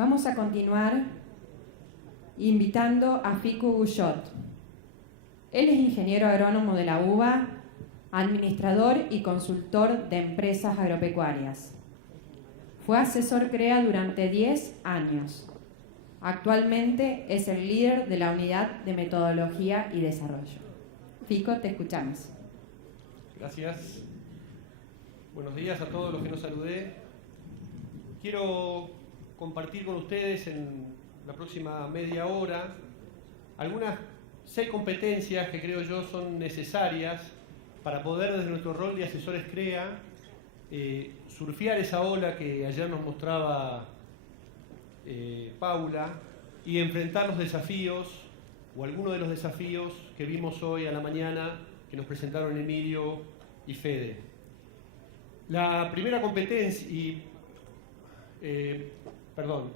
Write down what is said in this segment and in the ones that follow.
Vamos a continuar invitando a Fico Guyot. Él es ingeniero agrónomo de la UBA, administrador y consultor de empresas agropecuarias. Fue asesor CREA durante 10 años. Actualmente es el líder de la unidad de metodología y desarrollo. Fico, te escuchamos. Gracias. Buenos días a todos los que nos saludé. Quiero compartir con ustedes en la próxima media hora algunas 6 competencias que creo yo son necesarias para poder, desde nuestro rol de asesores CREA, surfear esa ola que ayer nos mostraba Paula y enfrentar los desafíos o algunos de los desafíos que vimos hoy a la mañana que nos presentaron Emilio y Fede. La primera competencia,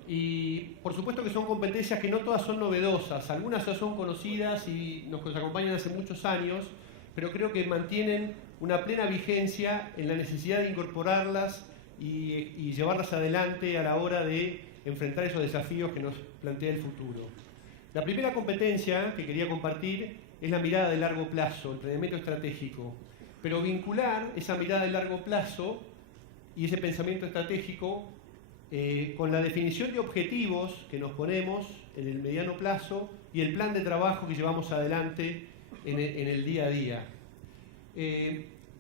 y por supuesto que son competencias que no todas son novedosas, algunas ya son conocidas y nos acompañan hace muchos años, pero creo que mantienen una plena vigencia en la necesidad de incorporarlas y llevarlas adelante a la hora de enfrentar esos desafíos que nos plantea el futuro. La primera competencia que quería compartir es la mirada de largo plazo, el planeamiento estratégico, pero vincular esa mirada de largo plazo y ese pensamiento estratégico con la definición de objetivos que nos ponemos en el mediano plazo y el plan de trabajo que llevamos adelante en el día a día.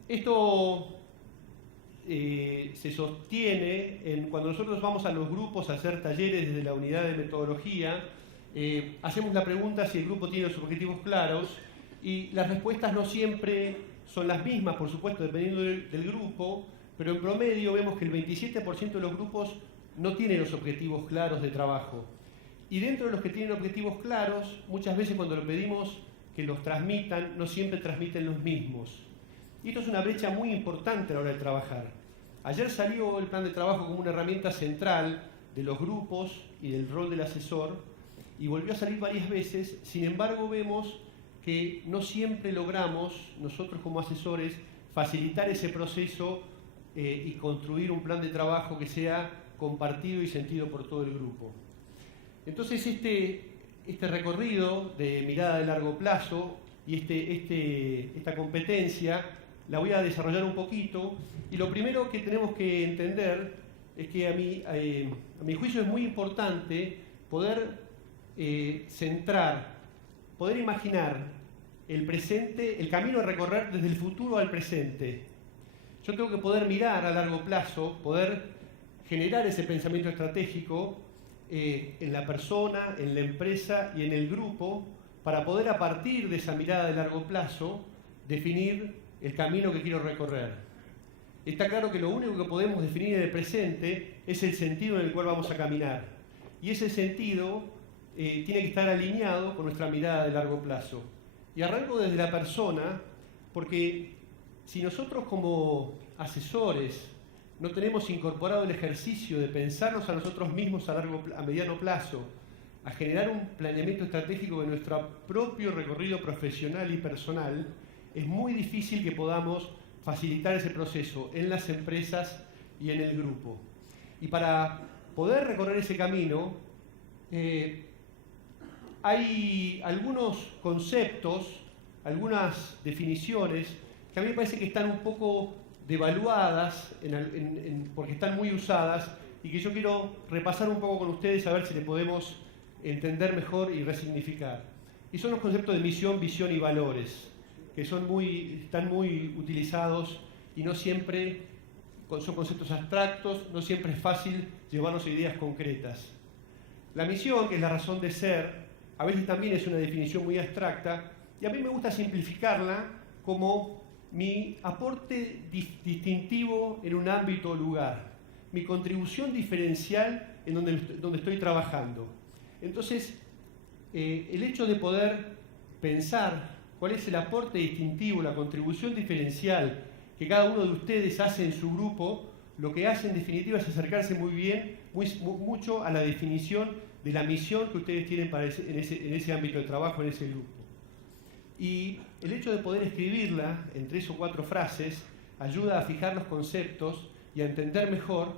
Esto se sostiene cuando nosotros vamos a los grupos a hacer talleres desde la unidad de metodología, hacemos la pregunta si el grupo tiene los objetivos claros y las respuestas no siempre son las mismas, por supuesto, dependiendo del grupo, pero en promedio vemos que el 27% de los grupos no tienen los objetivos claros de trabajo. Y dentro de los que tienen objetivos claros, muchas veces cuando lo pedimos que los transmitan, no siempre transmiten los mismos. Y esto es una brecha muy importante a la hora de trabajar. Ayer salió el plan de trabajo como una herramienta central de los grupos y del rol del asesor, y volvió a salir varias veces. Sin embargo, vemos que no siempre logramos, nosotros como asesores, facilitar ese proceso y construir un plan de trabajo que sea compartido y sentido por todo el grupo. Entonces, este recorrido de mirada de largo plazo y esta competencia la voy a desarrollar un poquito, y lo primero que tenemos que entender es que a mi juicio es muy importante poder centrar, poder imaginar el presente, el camino a recorrer desde el futuro al presente. Yo tengo que poder mirar a largo plazo, poder generar ese pensamiento estratégico en la persona, en la empresa y en el grupo, para poder, a partir de esa mirada de largo plazo, definir el camino que quiero recorrer. Está claro que lo único que podemos definir en el presente es el sentido en el cual vamos a caminar. Y ese sentido tiene que estar alineado con nuestra mirada de largo plazo. Y arranco desde la persona, porque si nosotros como asesores no tenemos incorporado el ejercicio de pensarnos a nosotros mismos a mediano plazo, a generar un planeamiento estratégico de nuestro propio recorrido profesional y personal, es muy difícil que podamos facilitar ese proceso en las empresas y en el grupo. Y para poder recorrer ese camino, hay algunos conceptos, algunas definiciones que a mí me parece que están un poco devaluadas porque están muy usadas, y que yo quiero repasar un poco con ustedes a ver si le podemos entender mejor y resignificar. Y son los conceptos de misión, visión y valores, que están muy utilizados y no siempre son conceptos abstractos, no siempre es fácil llevarlos a ideas concretas. La misión, que es la razón de ser, a veces también es una definición muy abstracta, y a mí me gusta simplificarla como mi aporte distintivo en un ámbito o lugar, mi contribución diferencial en donde estoy trabajando. Entonces, el hecho de poder pensar cuál es el aporte distintivo, la contribución diferencial que cada uno de ustedes hace en su grupo, lo que hace en definitiva es acercarse mucho a la definición de la misión que ustedes tienen en ese ámbito de trabajo, en ese grupo. Y el hecho de poder escribirla en 3 o 4 frases ayuda a fijar los conceptos y a entender mejor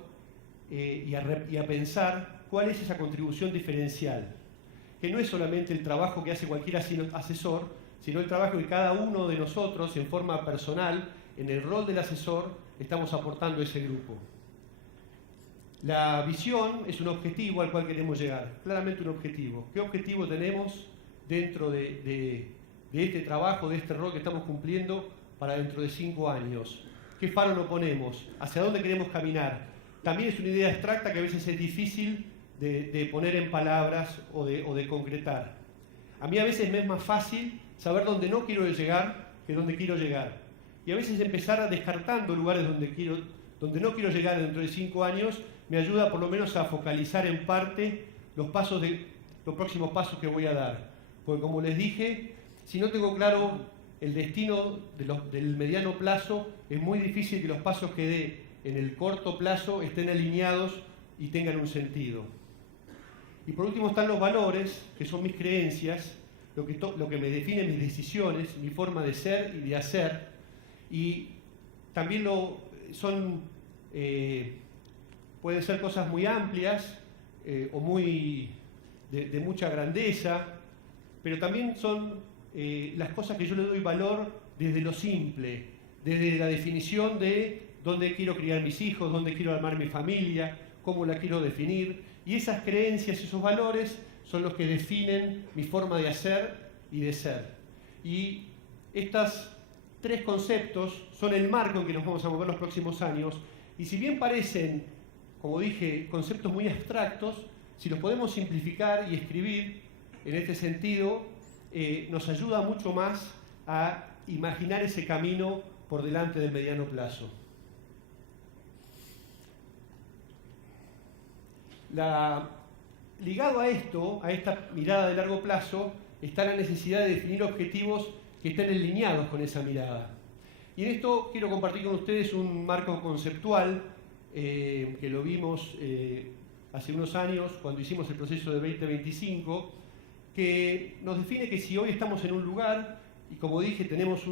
y a pensar cuál es esa contribución diferencial, que no es solamente el trabajo que hace cualquier asesor, sino el trabajo que cada uno de nosotros, en forma personal, en el rol del asesor, estamos aportando a ese grupo. La visión es un objetivo al cual queremos llegar, claramente un objetivo. ¿Qué objetivo tenemos dentro de este trabajo, de este rol que estamos cumpliendo para dentro de 5 años? ¿Qué faro nos ponemos? ¿Hacia dónde queremos caminar? También es una idea abstracta que a veces es difícil de poner en palabras o de concretar. A mí a veces me es más fácil saber dónde no quiero llegar que dónde quiero llegar. Y a veces empezar descartando lugares donde no quiero llegar dentro de 5 años me ayuda por lo menos a focalizar en parte los próximos pasos que voy a dar. Porque como les dije, si no tengo claro el destino del mediano plazo, es muy difícil que los pasos que dé en el corto plazo estén alineados y tengan un sentido. Y por último están los valores, que son mis creencias, lo que me define mis decisiones, mi forma de ser y de hacer. Y también pueden ser cosas muy amplias o muy de mucha grandeza, pero también son las cosas que yo le doy valor desde lo simple, desde la definición de dónde quiero criar mis hijos, dónde quiero armar mi familia, cómo la quiero definir. Y esas creencias, esos valores, son los que definen mi forma de hacer y de ser. Y estos 3 conceptos son el marco en que nos vamos a mover los próximos años. Y si bien parecen, como dije, conceptos muy abstractos, si los podemos simplificar y escribir en este sentido, nos ayuda mucho más a imaginar ese camino por delante del mediano plazo. Ligado a esto, a esta mirada de largo plazo, está la necesidad de definir objetivos que estén alineados con esa mirada. Y en esto quiero compartir con ustedes un marco conceptual que lo vimos hace unos años cuando hicimos el proceso de 2025, que nos define que si hoy estamos en un lugar y, como dije, tenemos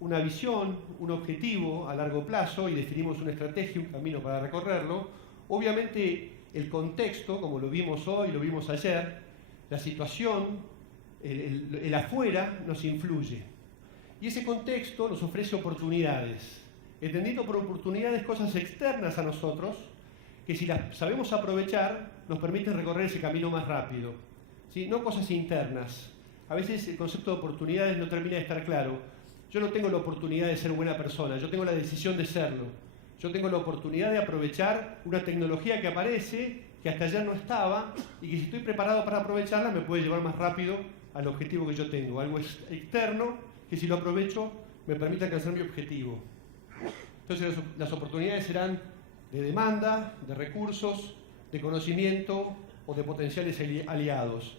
una visión, un objetivo a largo plazo y definimos una estrategia, un camino para recorrerlo, obviamente el contexto, como lo vimos hoy, lo vimos ayer, la situación, el afuera nos influye. Y ese contexto nos ofrece oportunidades, entendiendo por oportunidades cosas externas a nosotros, que si las sabemos aprovechar, nos permiten recorrer ese camino más rápido. ¿Sí? No cosas internas. A veces el concepto de oportunidades no termina de estar claro. Yo no tengo la oportunidad de ser buena persona, yo tengo la decisión de serlo. Yo tengo la oportunidad de aprovechar una tecnología que aparece, que hasta ayer no estaba, y que si estoy preparado para aprovecharla me puede llevar más rápido al objetivo que yo tengo. Algo externo que si lo aprovecho me permite alcanzar mi objetivo. Entonces las oportunidades serán de demanda, de recursos, de conocimiento o de potenciales aliados.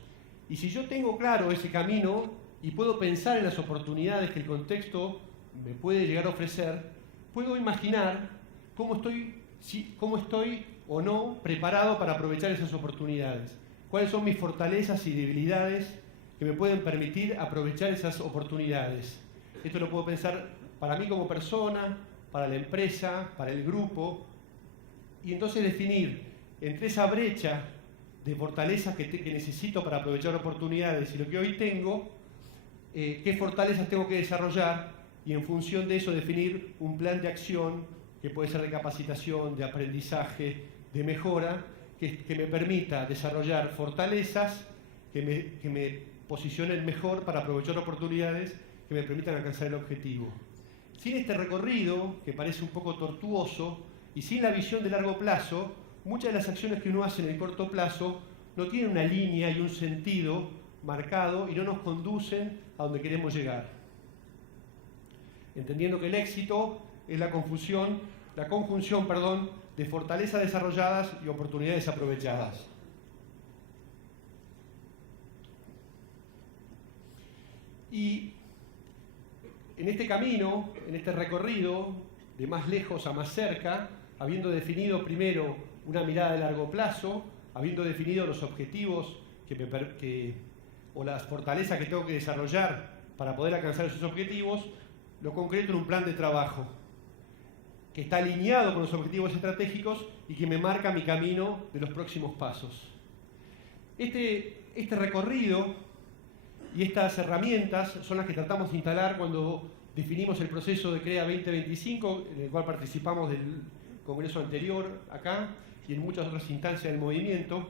Y si yo tengo claro ese camino y puedo pensar en las oportunidades que el contexto me puede llegar a ofrecer, puedo imaginar cómo estoy o no preparado para aprovechar esas oportunidades. Cuáles son mis fortalezas y debilidades que me pueden permitir aprovechar esas oportunidades. Esto lo puedo pensar para mí como persona, para la empresa, para el grupo, y entonces definir entre esa brecha de fortalezas que necesito para aprovechar oportunidades y lo que hoy tengo, qué fortalezas tengo que desarrollar, y en función de eso definir un plan de acción que puede ser de capacitación, de aprendizaje, de mejora, que me permita desarrollar fortalezas que me posicionen mejor para aprovechar oportunidades que me permitan alcanzar el objetivo. Sin este recorrido, que parece un poco tortuoso, y sin la visión de largo plazo, muchas de las acciones que uno hace en el corto plazo no tienen una línea y un sentido marcado y no nos conducen a donde queremos llegar. Entendiendo que el éxito es la conjunción de fortalezas desarrolladas y oportunidades aprovechadas. Y en este camino, en este recorrido, de más lejos a más cerca, habiendo definido primero una mirada de largo plazo, habiendo definido los objetivos o las fortalezas que tengo que desarrollar para poder alcanzar esos objetivos, lo concreto en un plan de trabajo. que está alineado con los objetivos estratégicos y que me marca mi camino de los próximos pasos. Este recorrido y estas herramientas son las que tratamos de instalar cuando definimos el proceso de CREA 2025, en el cual participamos del congreso anterior acá y en muchas otras instancias del movimiento.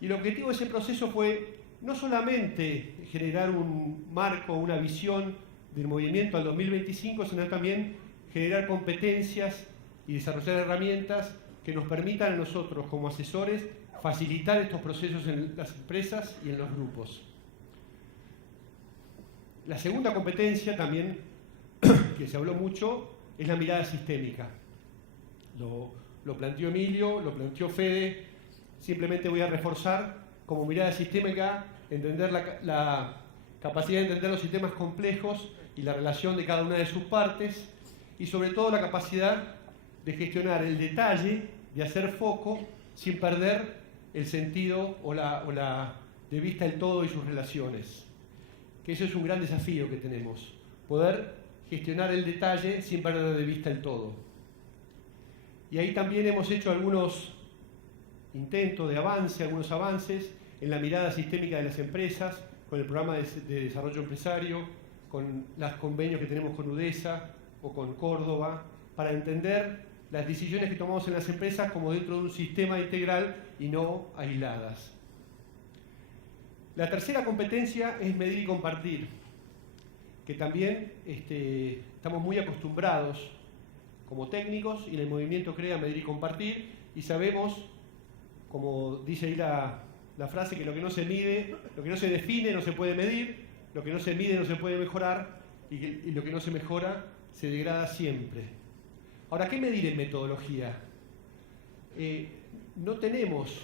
Y el objetivo de ese proceso fue no solamente generar un marco, una visión del movimiento al 2025, sino también generar competencias y desarrollar herramientas que nos permitan a nosotros como asesores facilitar estos procesos en las empresas y en los grupos. La segunda competencia también, que se habló mucho, es la mirada sistémica. Lo planteó Emilio, lo planteó Fede. Simplemente voy a reforzar como mirada sistémica, entender la capacidad de entender los sistemas complejos y la relación de cada una de sus partes, y sobre todo la capacidad de gestionar el detalle, de hacer foco, sin perder el sentido o de vista el todo y sus relaciones. Que ese es un gran desafío que tenemos, poder gestionar el detalle sin perder de vista el todo. Y ahí también hemos hecho algunos intentos de avance, algunos avances en la mirada sistémica de las empresas, con el programa de desarrollo empresario, con los convenios que tenemos con UDESA o con Córdoba, para entender las decisiones que tomamos en las empresas como dentro de un sistema integral y no aisladas. La tercera competencia es medir y compartir, que también estamos muy acostumbrados como técnicos y en el movimiento CREA medir y compartir, y sabemos, como dice ahí la frase, que lo que no se mide, lo que no se define no se puede medir, lo que no se mide no se puede mejorar y lo que no se mejora se degrada siempre. Ahora, ¿qué medir en metodología? No tenemos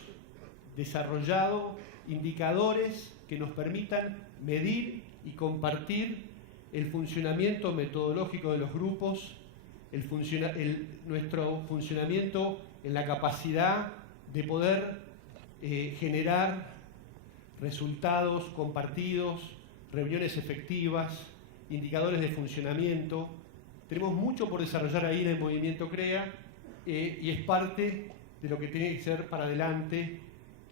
desarrollado indicadores que nos permitan medir y compartir el funcionamiento metodológico de los grupos, nuestro funcionamiento en la capacidad de poder generar resultados compartidos, reuniones efectivas, indicadores de funcionamiento. Tenemos mucho por desarrollar ahí en el movimiento CREA y es parte de lo que tiene que ser para adelante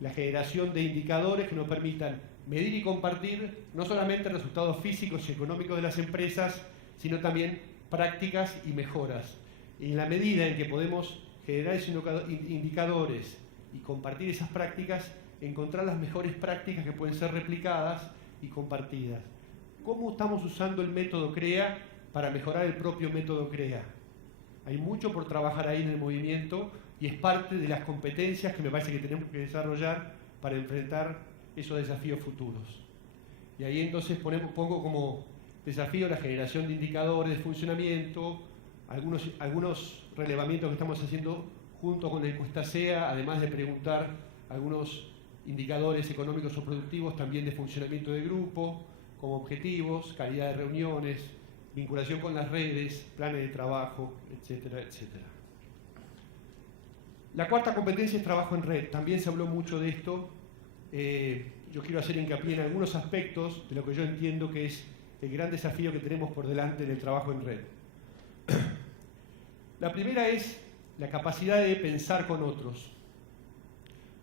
la generación de indicadores que nos permitan medir y compartir no solamente resultados físicos y económicos de las empresas, sino también prácticas y mejoras. Y en la medida en que podemos generar esos indicadores y compartir esas prácticas, encontrar las mejores prácticas que pueden ser replicadas y compartidas. ¿Cómo estamos usando el método CREA para mejorar el propio método CREA? Hay mucho por trabajar ahí en el movimiento y es parte de las competencias que me parece que tenemos que desarrollar para enfrentar esos desafíos futuros. Y ahí entonces pongo como desafío la generación de indicadores de funcionamiento, algunos relevamientos que estamos haciendo junto con la encuesta SEA, además de preguntar algunos indicadores económicos o productivos también de funcionamiento de grupo, como objetivos, calidad de reuniones, vinculación con las redes, planes de trabajo, etcétera, etcétera. La cuarta competencia es trabajo en red. También se habló mucho de esto. Yo quiero hacer hincapié en algunos aspectos de lo que yo entiendo que es el gran desafío que tenemos por delante en el trabajo en red. La primera es la capacidad de pensar con otros.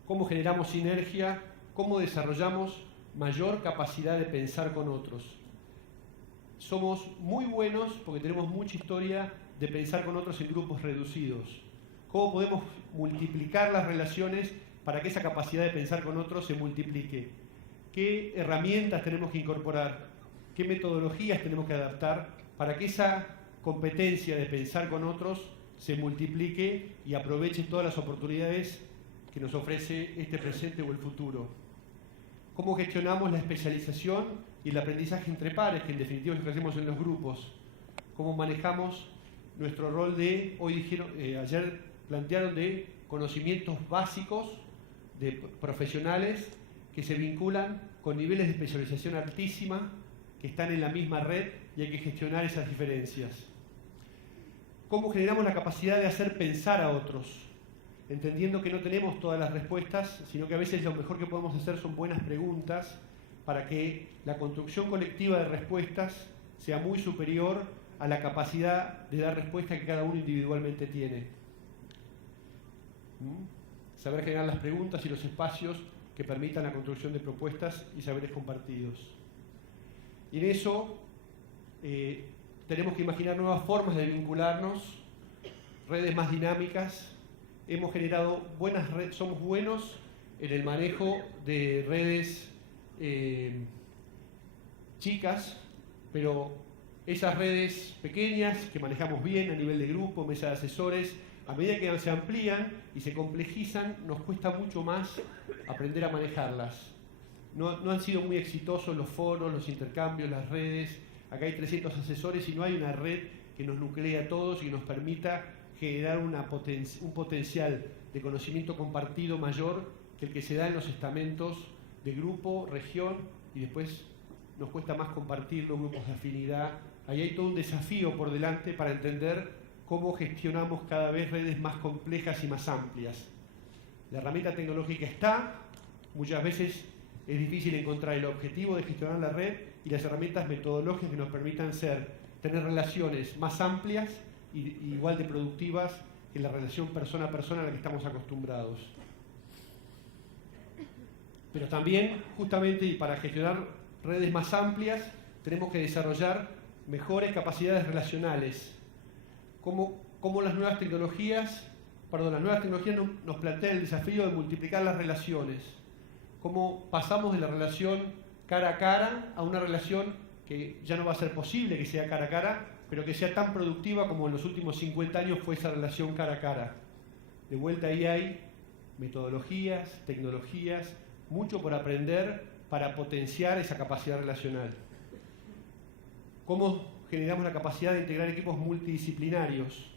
Cómo generamos sinergia, cómo desarrollamos mayor capacidad de pensar con otros. Somos muy buenos porque tenemos mucha historia de pensar con otros en grupos reducidos. ¿Cómo podemos multiplicar las relaciones para que esa capacidad de pensar con otros se multiplique? ¿Qué herramientas tenemos que incorporar? ¿Qué metodologías tenemos que adaptar para que esa competencia de pensar con otros se multiplique y aproveche todas las oportunidades que nos ofrece este presente o el futuro? ¿Cómo gestionamos la especialización y el aprendizaje entre pares, que en definitiva es lo que hacemos en los grupos? ¿Cómo manejamos nuestro rol de, ayer plantearon, de conocimientos básicos de profesionales que se vinculan con niveles de especialización altísima, que están en la misma red y hay que gestionar esas diferencias? ¿Cómo generamos la capacidad de hacer pensar a otros? Entendiendo que no tenemos todas las respuestas, sino que a veces lo mejor que podemos hacer son buenas preguntas para que la construcción colectiva de respuestas sea muy superior a la capacidad de dar respuesta que cada uno individualmente tiene. Saber generar las preguntas y los espacios que permitan la construcción de propuestas y saberes compartidos. Y en eso tenemos que imaginar nuevas formas de vincularnos, redes más dinámicas. Hemos generado buenas redes, somos buenos en el manejo de redes chicas, pero esas redes pequeñas que manejamos bien a nivel de grupo, mesa de asesores, a medida que se amplían y se complejizan, nos cuesta mucho más aprender a manejarlas. No han sido muy exitosos los foros, los intercambios, las redes. Acá hay 300 asesores y no hay una red que nos nuclee a todos y nos permita generar un potencial de conocimiento compartido mayor que el que se da en los estamentos de grupo, región, y después nos cuesta más compartir los grupos de afinidad. Ahí hay todo un desafío por delante para entender cómo gestionamos cada vez redes más complejas y más amplias. La herramienta tecnológica está, muchas veces es difícil encontrar el objetivo de gestionar la red y las herramientas metodológicas que nos permitan tener relaciones más amplias y igual de productivas que la relación persona a persona a la que estamos acostumbrados. Pero también, justamente, y para gestionar redes más amplias, tenemos que desarrollar mejores capacidades relacionales. Cómo las nuevas tecnologías nos plantean el desafío de multiplicar las relaciones. Cómo pasamos de la relación cara a cara a una relación que ya no va a ser posible que sea cara a cara, pero que sea tan productiva como en los últimos 50 años fue esa relación cara a cara. De vuelta ahí hay metodologías, tecnologías, mucho por aprender para potenciar esa capacidad relacional. Cómo generamos la capacidad de integrar equipos multidisciplinarios,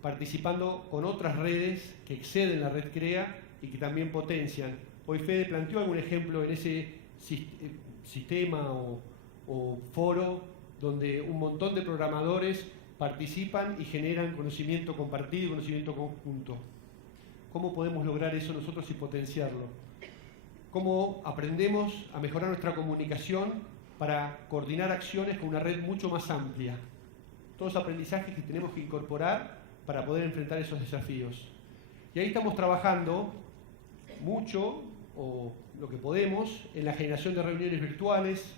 participando con otras redes que exceden la red CREA y que también potencian. Hoy Fede planteó algún ejemplo en ese sistema o foro donde un montón de programadores participan y generan conocimiento compartido y conocimiento conjunto. ¿Cómo podemos lograr eso nosotros y potenciarlo? ¿Cómo aprendemos a mejorar nuestra comunicación para coordinar acciones con una red mucho más amplia? Todos aprendizajes que tenemos que incorporar para poder enfrentar esos desafíos. Y ahí estamos trabajando mucho, o lo que podemos, en la generación de reuniones virtuales,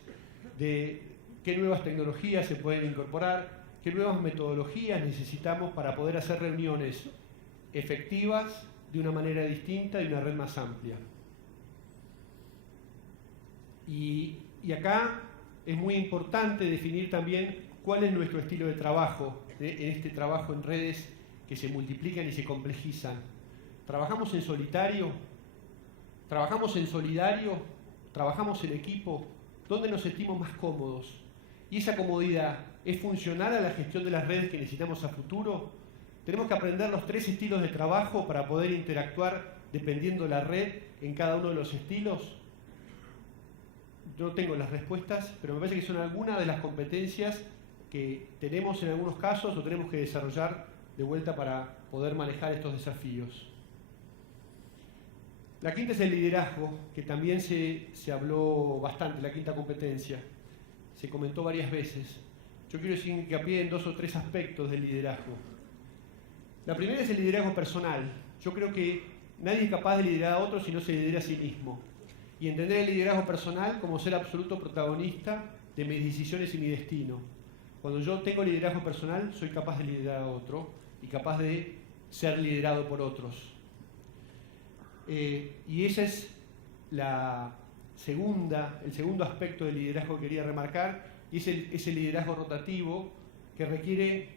de qué nuevas tecnologías se pueden incorporar, qué nuevas metodologías necesitamos para poder hacer reuniones efectivas de una manera distinta y una red más amplia. Y acá es muy importante definir también cuál es nuestro estilo de trabajo, en este trabajo en redes que se multiplican y se complejizan. ¿Trabajamos en solitario? ¿Trabajamos en solidario? ¿Trabajamos en equipo? ¿Dónde nos sentimos más cómodos? ¿Y esa comodidad es funcional a la gestión de las redes que necesitamos a futuro? Tenemos que aprender los 3 estilos de trabajo para poder interactuar dependiendo de la red en cada uno de los estilos. Yo no tengo las respuestas, pero me parece que son algunas de las competencias que tenemos en algunos casos o tenemos que desarrollar de vuelta para poder manejar estos desafíos. La quinta es el liderazgo, que también se habló bastante, la quinta competencia. Se comentó varias veces. Yo quiero decir hincapié en 2 o 3 aspectos del liderazgo. La primera es el liderazgo personal. Yo creo que nadie es capaz de liderar a otros si no se lidera a sí mismo. Y entender el liderazgo personal como ser absoluto protagonista de mis decisiones y mi destino. Cuando yo tengo liderazgo personal, soy capaz de liderar a otro y capaz de ser liderado por otros. Y ese es el segundo aspecto del liderazgo que quería remarcar, y es ese liderazgo rotativo que requiere,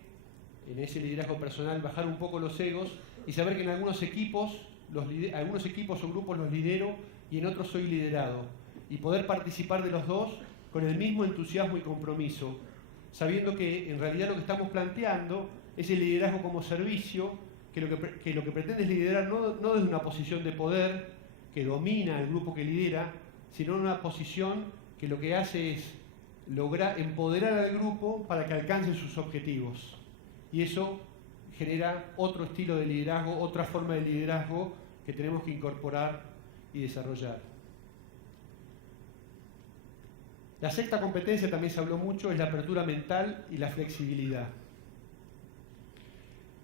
en ese liderazgo personal, bajar un poco los egos y saber que en algunos equipos o grupos los lidero y en otros soy liderado, y poder participar de los dos con el mismo entusiasmo y compromiso, sabiendo que en realidad lo que estamos planteando es el liderazgo como servicio, que lo que pretende es liderar no desde una posición de poder que domina el grupo que lidera, sino en una posición que lo que hace es lograr empoderar al grupo para que alcance sus objetivos. Y eso genera otro estilo de liderazgo, otra forma de liderazgo que tenemos que incorporar y desarrollar. La sexta competencia, también se habló mucho, es la apertura mental y la flexibilidad.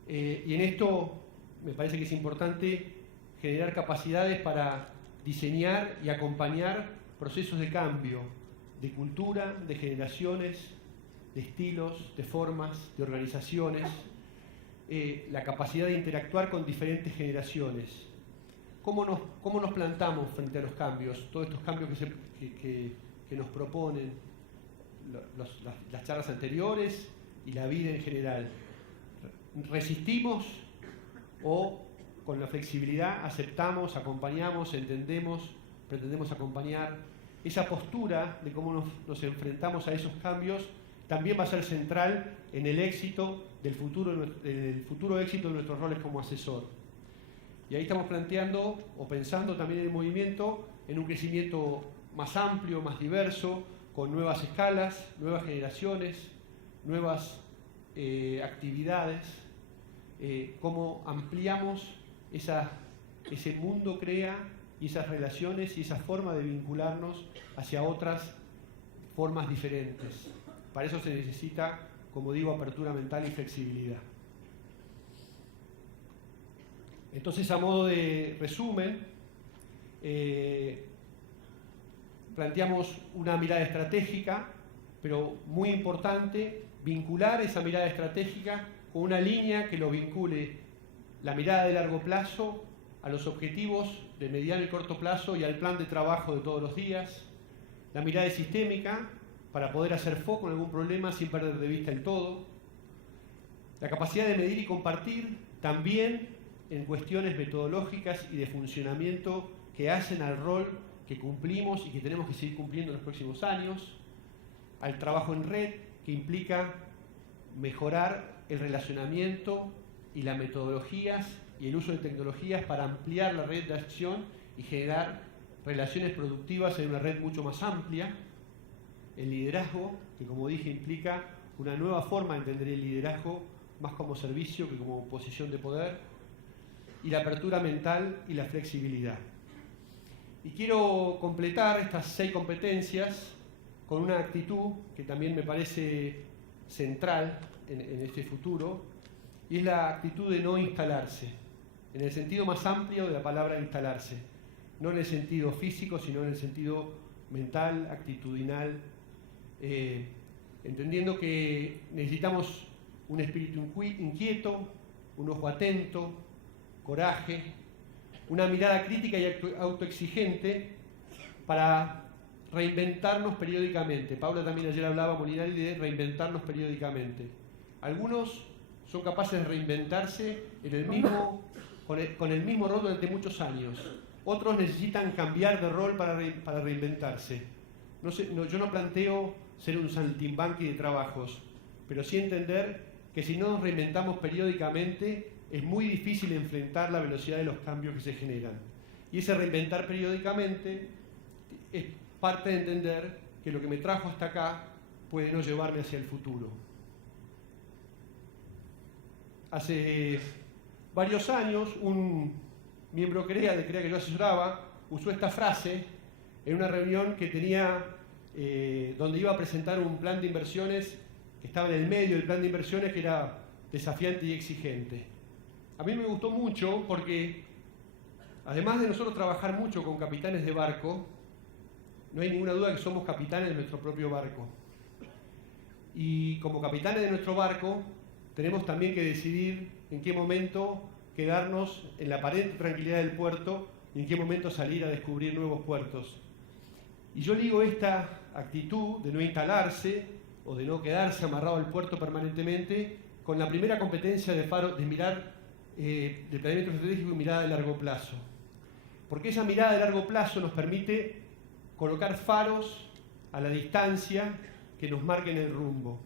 Y en esto me parece que es importante generar capacidades para diseñar y acompañar procesos de cambio, de cultura, de generaciones, de estilos, de formas, de organizaciones, la capacidad de interactuar con diferentes generaciones. ¿Cómo nos plantamos frente a los cambios? Todos estos cambios que nos proponen las charlas anteriores y la vida en general. ¿Resistimos o con la flexibilidad aceptamos, acompañamos, entendemos, pretendemos acompañar? Esa postura de cómo nos enfrentamos a esos cambios también va a ser central en el éxito del futuro éxito de nuestros roles como asesor. Y ahí estamos planteando o pensando también en el movimiento en un crecimiento más amplio, más diverso, con nuevas escalas, nuevas generaciones, nuevas actividades, cómo ampliamos ese mundo crea y esas relaciones y esa forma de vincularnos hacia otras formas diferentes. Para eso se necesita, como digo, apertura mental y flexibilidad. Entonces, a modo de resumen, planteamos una mirada estratégica, pero muy importante, vincular esa mirada estratégica con una línea que lo vincule la mirada de largo plazo a los objetivos de mediano y corto plazo y al plan de trabajo de todos los días, la mirada sistémica para poder hacer foco en algún problema sin perder de vista el todo, la capacidad de medir y compartir también en cuestiones metodológicas y de funcionamiento que hacen al rol que cumplimos y que tenemos que seguir cumpliendo en los próximos años, al trabajo en red que implica mejorar el relacionamiento y las metodologías y el uso de tecnologías para ampliar la red de acción y generar relaciones productivas en una red mucho más amplia, el liderazgo, que como dije implica una nueva forma de entender el liderazgo más como servicio que como posición de poder, y la apertura mental y la flexibilidad. Y quiero completar estas 6 competencias con una actitud que también me parece central en este futuro, y es la actitud de no instalarse, en el sentido más amplio de la palabra instalarse, no en el sentido físico, sino en el sentido mental, actitudinal, entendiendo que necesitamos un espíritu inquieto, un ojo atento, coraje, una mirada crítica y autoexigente para reinventarnos periódicamente. Paula también ayer hablaba, Molinari, de reinventarnos periódicamente. Algunos son capaces de reinventarse con el mismo rol durante muchos años. Otros necesitan cambiar de rol para reinventarse. Yo no planteo ser un saltimbanqui de trabajos, pero sí entender que si no nos reinventamos periódicamente, es muy difícil enfrentar la velocidad de los cambios que se generan. Y ese reinventar periódicamente es parte de entender que lo que me trajo hasta acá puede no llevarme hacia el futuro. Hace varios años, un miembro de CREA que yo asesoraba, usó esta frase en una reunión que tenía, donde iba a presentar un plan de inversiones que estaba en el medio del plan de inversiones, que era desafiante y exigente. A mí me gustó mucho porque, además de nosotros trabajar mucho con capitanes de barco, no hay ninguna duda que somos capitanes de nuestro propio barco. Y como capitanes de nuestro barco, tenemos también que decidir en qué momento quedarnos en la aparente tranquilidad del puerto y en qué momento salir a descubrir nuevos puertos. Y yo ligo esta actitud de no instalarse o de no quedarse amarrado al puerto permanentemente con la primera competencia de mirar de planeamiento estratégico y mirada de largo plazo. Porque esa mirada de largo plazo nos permite colocar faros a la distancia que nos marquen el rumbo.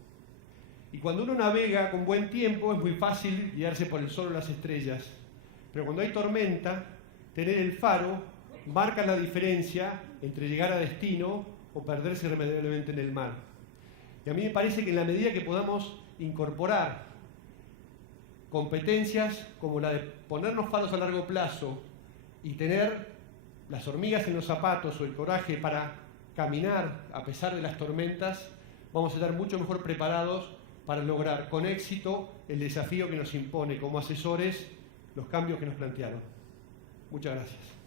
Y cuando uno navega con buen tiempo es muy fácil guiarse por el sol o las estrellas. Pero cuando hay tormenta, tener el faro marca la diferencia entre llegar a destino o perderse irremediablemente en el mar. Y a mí me parece que en la medida que podamos incorporar competencias como la de ponernos faros a largo plazo y tener las hormigas en los zapatos o el coraje para caminar a pesar de las tormentas, vamos a estar mucho mejor preparados para lograr con éxito el desafío que nos impone como asesores los cambios que nos plantearon. Muchas gracias.